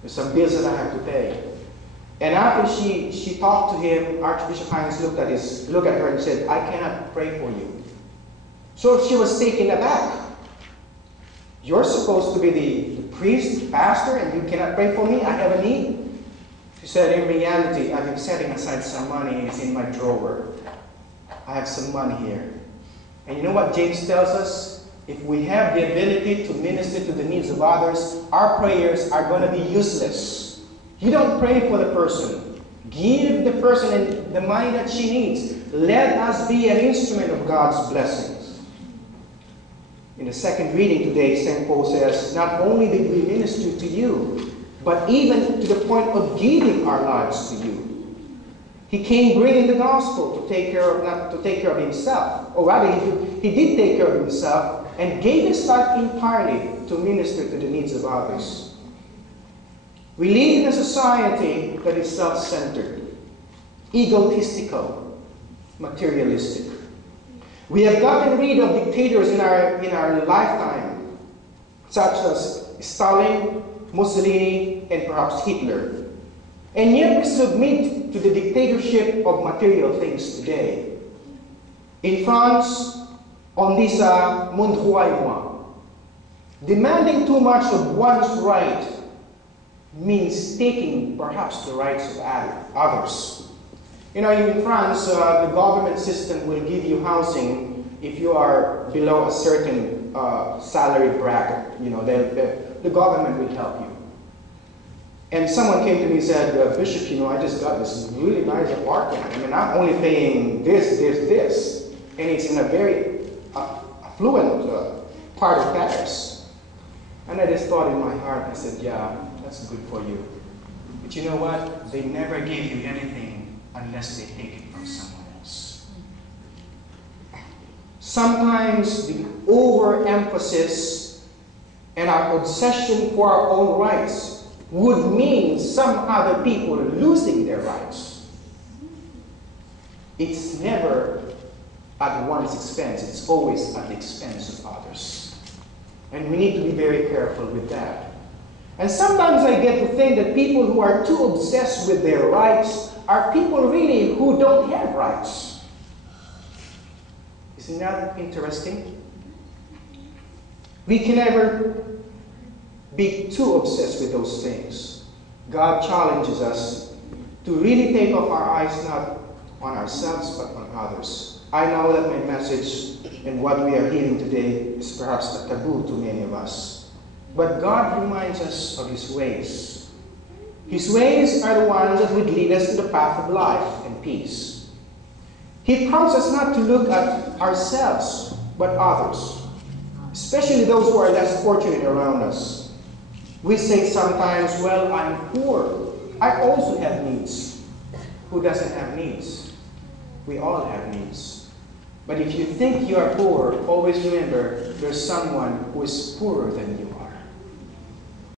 There's some bills that I have to pay. And after she talked to him, Archbishop Hines looked at her and said, I cannot pray for you. So she was taken aback. You're supposed to be the priest, pastor, and you cannot pray for me? I have a need. She said, in reality, I've been setting aside some money. It's in my drawer. I have some money here. And you know what James tells us? If we have the ability to minister to the needs of others, our prayers are going to be useless. You don't pray for the person. Give the person the money that she needs. Let us be an instrument of God's blessings. In the second reading today, St. Paul says, not only did we minister to you, but even to the point of giving our lives to you. He came bringing the gospel to take care of, not to take care of himself, or rather he did take care of himself and gave his life entirely to minister to the needs of others. We live in a society that is self-centered, egotistical, materialistic. We have gotten rid of dictators in our lifetime, such as Stalin, Mussolini, and perhaps Hitler. And yet we submit to the dictatorship of material things today. In France, on this mon droit et moi, demanding too much of one's right means taking perhaps the rights of others. You know, in France, the government system will give you housing if you are below a certain salary bracket. You know, the government will help you. And someone came to me and said, Bishop, you know, I just got this really nice apartment. I mean, I'm only paying this, and it's in a very affluent part of Paris. And I just thought in my heart, I said, yeah, that's good for you. But you know what? They never give you anything unless they take it from someone else. Sometimes the overemphasis and our obsession for our own rights would mean some other people losing their rights. It's never at one's expense. It's always at the expense of others. And we need to be very careful with that. And sometimes I get to think that people who are too obsessed with their rights are people really who don't have rights. Isn't that interesting? We can never be too obsessed with those things. God challenges us to really take off our eyes not on ourselves but on others. I know that my message and what we are hearing today is perhaps a taboo to many of us. But God reminds us of His ways. His ways are the ones that would lead us to the path of life and peace. He prompts us not to look at ourselves but others, especially those who are less fortunate around us. We say sometimes, well, I'm poor. I also have needs. Who doesn't have needs? We all have needs. But if you think you are poor, always remember there's someone who is poorer than you.